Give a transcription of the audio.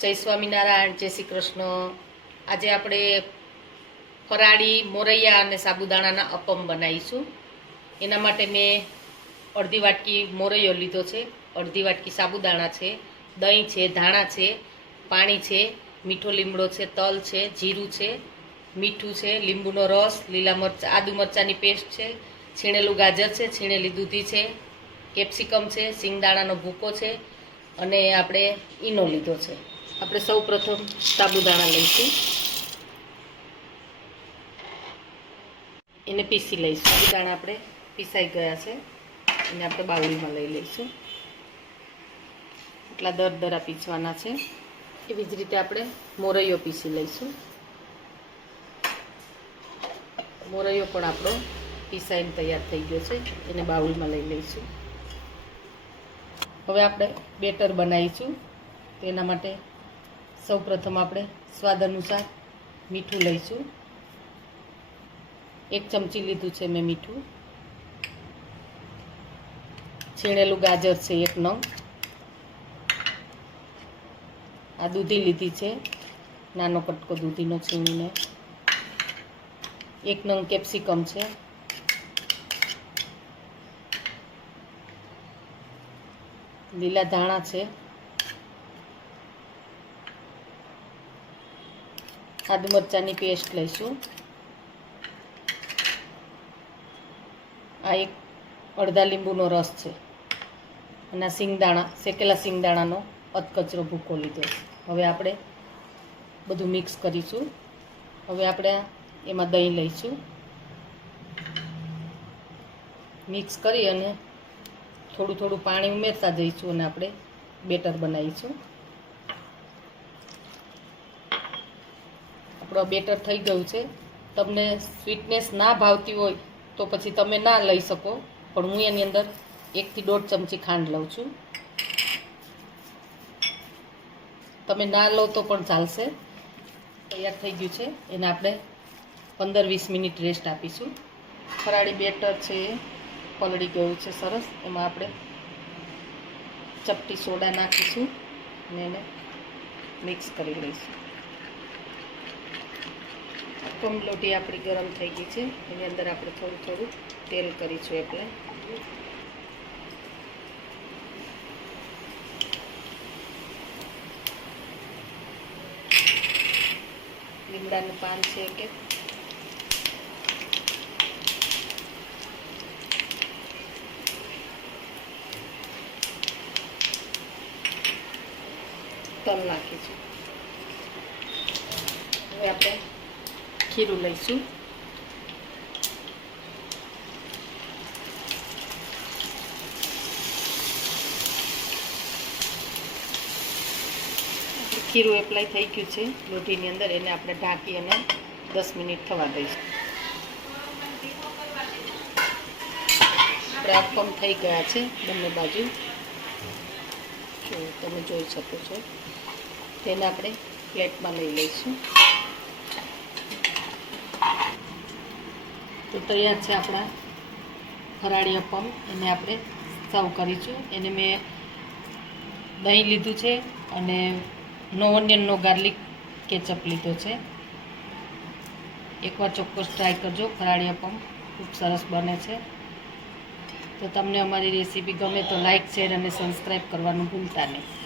જય સ્વામિનારાયણ, જય શ્રી કૃષ્ણ. આજે આપણે ફરાળી, મોરૈયા અને સાબુદાણાના અપમ બનાવીશું. એના માટે મેં અડધી વાટકી મોરૈયો લીધો છે, અડધી વાટકી સાબુદાણા છે, દહીં છે, ધાણા છે, પાણી છે, મીઠો લીમડો છે, તલ છે, જીરું છે, મીઠું છે, લીંબુનો રસ, લીલા મરચાં, આદુ મરચાંની પેસ્ટ છે, છીણેલું ગાજર છે, છીણેલી દૂધી છે, કેપ્સિકમ છે, સિંગદાણાનો ભૂકો છે, અને આપણે ઈનો લીધો છે. આપણે સૌ પ્રથમ સાબુદાણા લઈશું. એને પીસી લઈશું. સાબુદાણા આપણે પીસાઈ ગયા છે. એને આપણે બાવળીમાં લઈ લઈશું. એટલા દર દરા પીસવાના છે. એવી જ રીતે આપણે મોરૈયો પીસી લઈશું. મોરૈયો પણ આપણો પીસાઈને તૈયાર થઈ ગયો છે. એને બાઉલમાં લઈ લઈશું. હવે આપણે બેટર બનાવીશું. તેના માટે સૌ પ્રથમ આપણે સ્વાદ અનુસાર મીઠું લઈશું. એક ચમચી લીધું છે મેં મીઠું. છીણેલું ગાજર છે એક નંગ. આ દૂધી લીધી છે. નાનો કટકો દૂધીનો છીણીને. એક નંગ કેપ્સિકમ છે. લીલા ધાણા છે. આદુ મરચાંની પેસ્ટ લઈશું. આ એક અડધા લીંબુનો રસ છે. અને આ સિંગદાણા, શેકેલા સિંગદાણાનો અધકચરો ભૂકો લીધો હવે આપણે બધું મિક્સ કરીશું. હવે આપણે એમાં દહીં લઈશું. મિક્સ કરી અને થોડું થોડું પાણી ઉમેરતા જઈશું અને આપણે બેટર બનાવીશું. આપણો બેટર થઈ ગયું છે. તમને સ્વીટનેસ ના ભાવતી હોય તો પછી તમે ના લઈ શકો. પણ હું એની અંદર એકથી દોઢ ચમચી ખાંડ લઉં છું. તમે ના લો તો પણ ચાલશે. તૈયાર થઈ ગયું છે. એને આપણે પંદર વીસ મિનિટ રેસ્ટ આપીશું. ફરાળી બેટર છે એ પલળી ગયું છે, સરસ. એમાં આપણે ચપટી સોડા નાખીશું અને એને મિક્સ કરી લઈશું. કમલોટી આપણી ગરમ થઈ ગઈ છે. એની અંદર આપણે થોડું થોડું તેલ કરીશું એટલે. લીમડાનું પાન છે કે તલ નાખીશું. હવે આપણે ખીરું લઈશું ખીરું એપ્લાય થઈ ગયું છે લોઢીની અંદર એને આપણે ઢાંકી અને દસ મિનિટ થવા દઈશું અપમ થઈ ગયા છે બંને બાજુ તમે જોઈ શકો છો તેને આપણે પ્લેટમાં લઈ લઈશું તો તૈયાર છે આપણા ફરાળી અપમ. એને આપણે સર્વ કરીશું. એને મેં દહીં લીધું છે અને નો ઓનિયનનો ગાર્લિક કેચઅપ લીધો છે. એકવાર ચોક્કસ ટ્રાય કરજો. ફરાળી અપમ ખૂબ સરસ બને છે. તો તમને અમારી રેસીપી ગમે તો લાઇક શેર અને સબસ્ક્રાઈબ કરવાનું ભૂલતા નહીં.